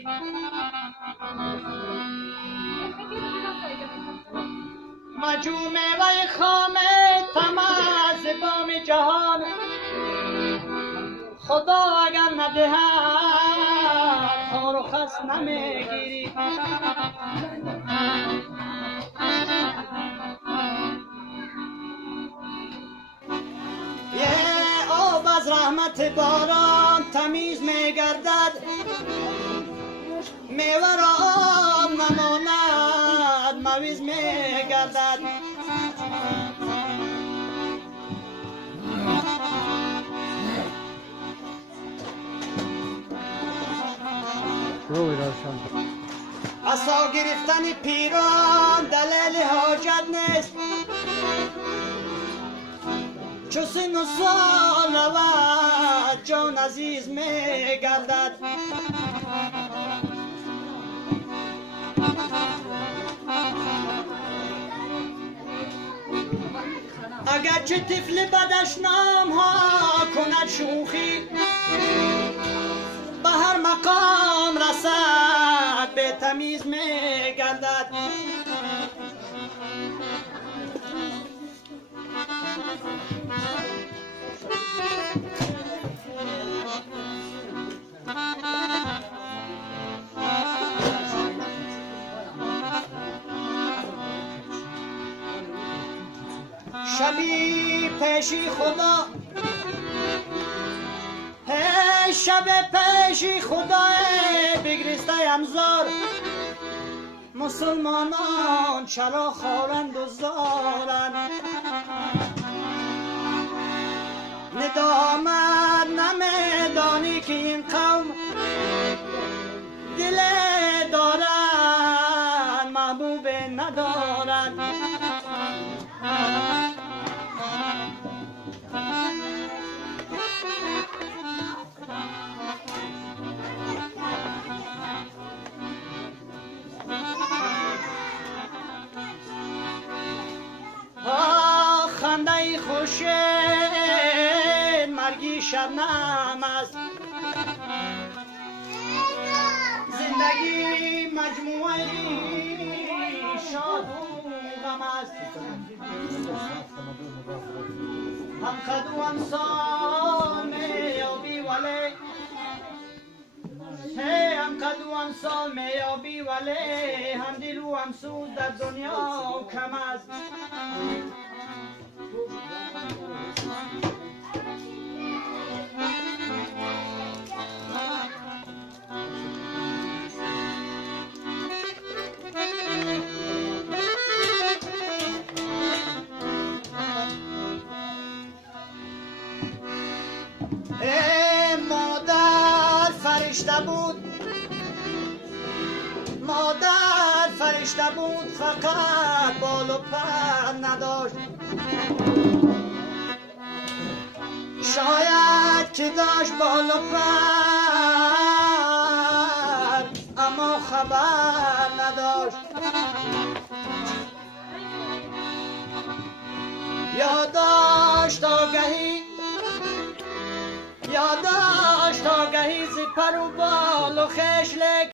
نگیری. مجموعه و خامه تماز بام جهان خدا اگر ندهد خار و خس نمیگیری. یه آب از رحمت باران تمیز میگردد، میوه را آب نماند مویز میگردد. عصا گرفتن پیران دلیل حاجت نیست، چو سن و سال رود جان عزیز میگردد. اگرچه طفل بدش نام ها کند شوخی، به هر مقام رسد به تمیز میگردد. شبی پیشی خدا، هی شب پیشی خدا بگریسته امزار، مسلمانان چرا خارند و زارند. ندامت نمیدانی که این قوم دل دارند محبوب ندارند. خنده خوش مرگی شبنم است، زندگی مجموعه شاد و غم است. هم قد و هم سال میابی ولی هم قد و هم سال میابی ولی هم دل و هم سوز در دنیا کم است. مادر فرشته بود، مادر فرشته بود فقط بال و پر نداشت. شاید که داشت بال و پر اما خبر نداشت. یادداشت آگهی، یادداشت آگهی ز پر و بال و خشلک